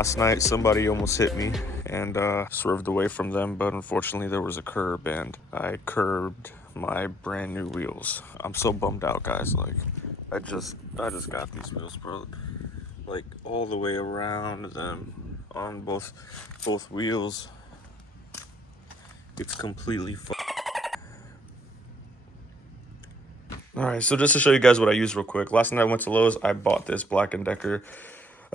last night. Somebody almost hit me and swerved away from them, but unfortunately there was a curb and I curbed my brand new wheels. I'm so bummed out, guys. Like, I just got these wheels, bro. Like all the way around them on both wheels. It's completely all right, so just to show you guys what I used real quick. Last night I went to Lowe's. I bought this Black & Decker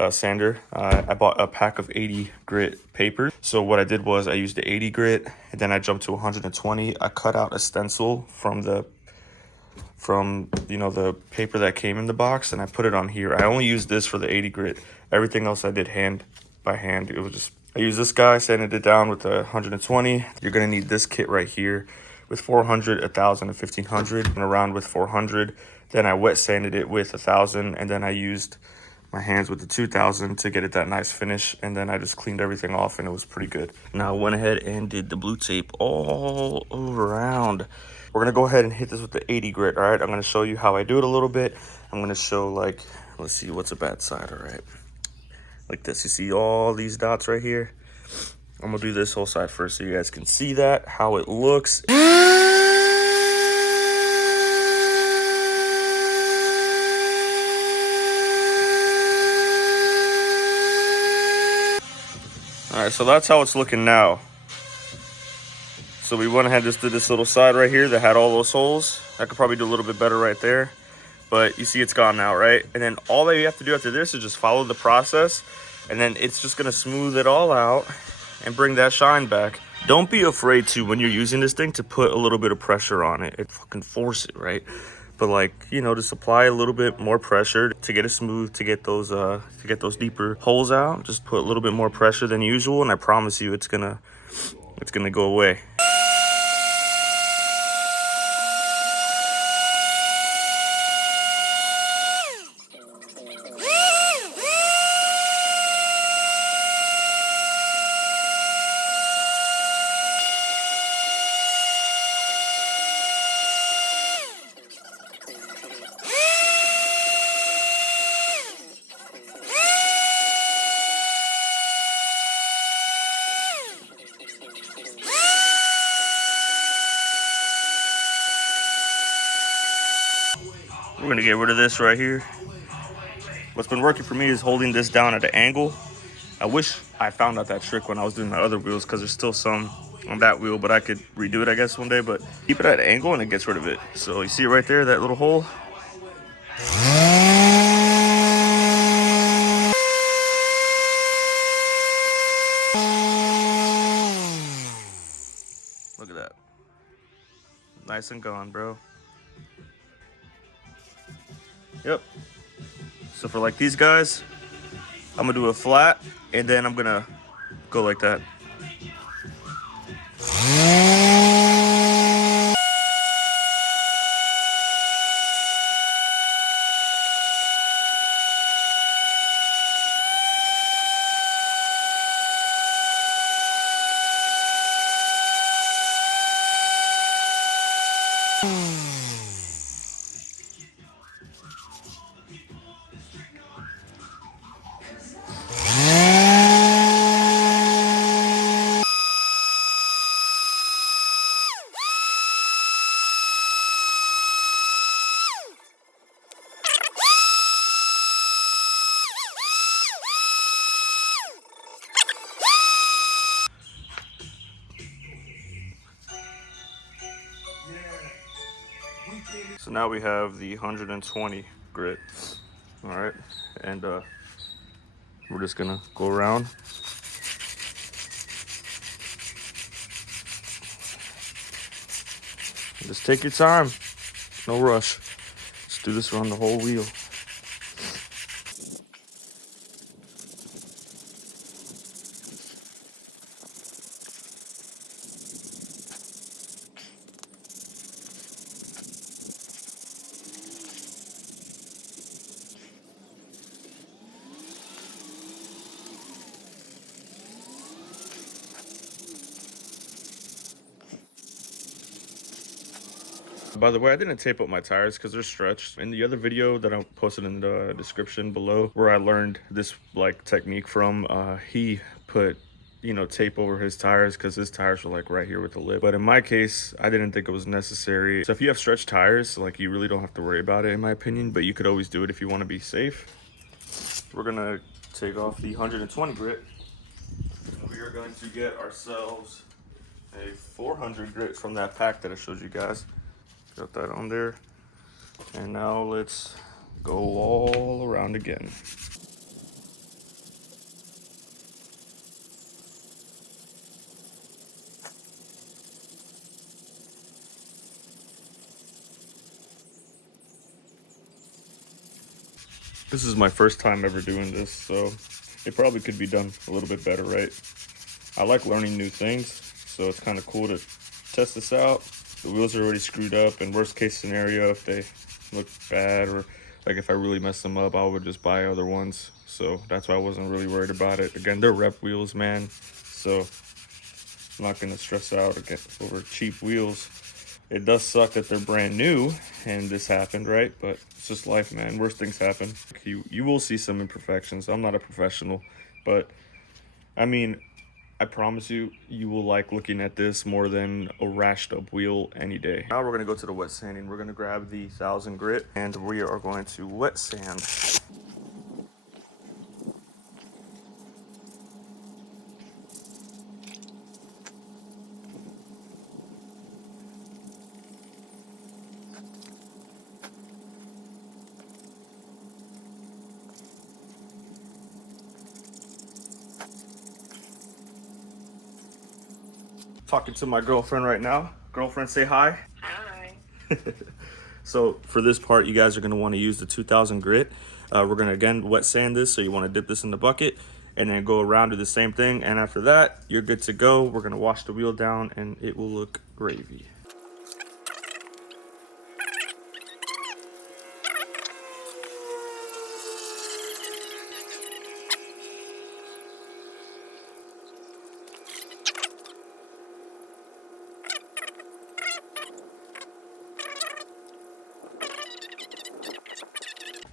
sander. I bought a pack of 80 grit paper. So what I did was I used the 80 grit and then I jumped to 120. I cut out a stencil from you know, the paper that came in the box and I put it on here. I only used this for the 80 grit. Everything else I did by hand. It was just, I used this guy, sanded it down with the 120. You're gonna need this kit right here with 400, 1000, and 1500, and around with 400. Then I wet sanded it with 1000, and then I used my hands with the 2000 to get it that nice finish, and then I just cleaned everything off and it was pretty good. Now I went ahead and did the blue tape all around. We're gonna go ahead and hit this with the 80 grit. All right, I'm gonna show you how I do it a little bit. I'm gonna show, like, let's see what's a bad side. All right, like this. You see all these dots right here? I'm gonna do this whole side first so you guys can see that, how it looks. All right, so that's how it's looking now. So we went ahead and just did this little side right here that had all those holes. I could probably do a little bit better right there, but you see it's gone now, right? And then all that you have to do after this is just follow the process, and then it's just gonna smooth it all out and bring that shine back. Don't be afraid to, when you're using this thing, to put a little bit of pressure on it. It fucking force it, right? But, like, you know, just apply a little bit more pressure to get it smooth, to get those deeper holes out. Just put a little bit more pressure than usual, and I promise you it's gonna go away. We're gonna get rid of this right here. What's been working for me is holding this down at an angle. I wish I found out that trick when I was doing my other wheels, because there's still some on that wheel, but I could redo it, I guess, one day. But keep it at an angle and it gets rid of it. So you see it right there, that little hole? Look at that. Nice and gone, bro. Yep. So for like these guys, I'm gonna do a flat and then I'm gonna go like that. So now we have the 120 grit. All right, and we're just gonna go around. Just take your time, no rush. Just do this around the whole wheel. By the way, I didn't tape up my tires because they're stretched. In the other video that I posted in the description below, where I learned this like technique from, he put, you know, tape over his tires because his tires were like right here with the lip. But in my case, I didn't think it was necessary. So if you have stretched tires, like, you really don't have to worry about it, in my opinion, but you could always do it if you want to be safe. We're gonna take off the 120 grit. We are going to get ourselves a 400 grit from that pack that I showed you guys. Got that on there. And now let's go all around again. This is my first time ever doing this, so it probably could be done a little bit better, right? I like learning new things, so it's kind of cool to test this out. The wheels are already screwed up, and worst case scenario, if they look bad or like if I really mess them up, I would just buy other ones. So that's why I wasn't really worried about it. Again, they're rep wheels, man, so I'm not gonna stress out again over cheap wheels. It does suck that they're brand new and this happened, right? But it's just life, man. Worst things happen. You will see some imperfections. I'm not a professional, but I mean, I promise you, you will like looking at this more than a rashed up wheel any day. Now we're gonna go to the wet sanding. We're gonna grab the 1000 grit and we are going to wet sand. Talking to my girlfriend right now. Girlfriend, say hi. Hi. So for this part, you guys are going to want to use the 2000 grit. We're going to again wet sand this, so you want to dip this in the bucket and then go around do the same thing. And after that, you're good to go. We're going to wash the wheel down and it will look gravy.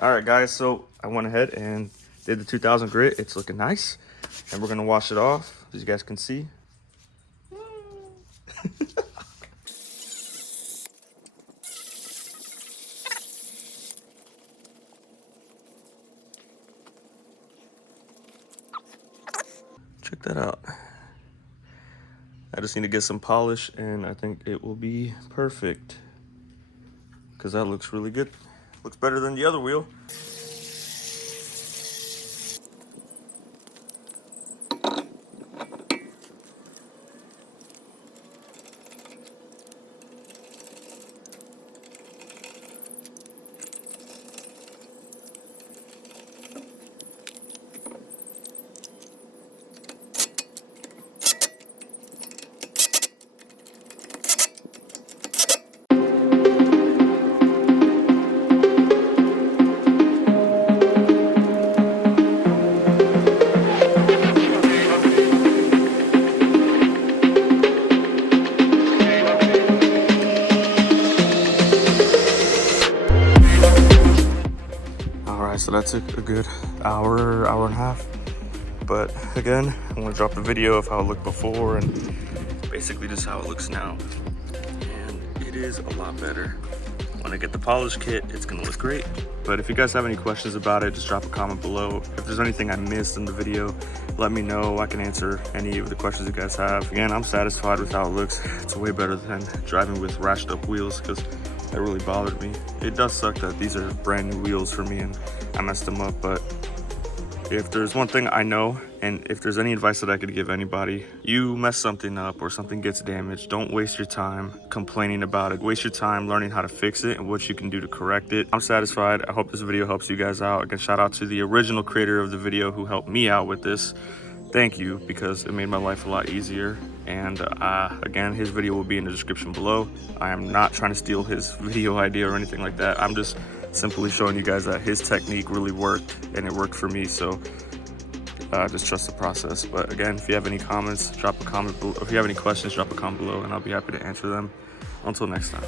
All right, guys, so I went ahead and did the 2000 grit. It's looking nice. And we're gonna wash it off, as you guys can see. Check that out. I just need to get some polish and I think it will be perfect. Because that looks really good. Looks better than the other wheel. So that took a good hour and a half. But again, I want to drop the video of how it looked before and basically just how it looks now. And it is a lot better. When I get the polish kit, it's gonna look great. But if you guys have any questions about it, just drop a comment below. If there's anything I missed in the video, let me know. I can answer any of the questions you guys have. Again, I'm satisfied with how it looks. It's way better than driving with rashed up wheels because that really bothered me. It does suck that these are brand new wheels for me and I messed them up, but if there's one thing I know, and if there's any advice that I could give anybody, you mess something up or something gets damaged, don't waste your time complaining about it. Waste your time learning how to fix it and what you can do to correct it. I'm satisfied. I hope this video helps you guys out. Again, shout out to the original creator of the video who helped me out with this. Thank you, because it made my life a lot easier. And again, his video will be in the description below. I am not trying to steal his video idea or anything like that. I'm just simply showing you guys that his technique really worked and it worked for me. So just trust the process. But again, if you have any comments, drop a comment below. If you have any questions, drop a comment below and I'll be happy to answer them. Until next time.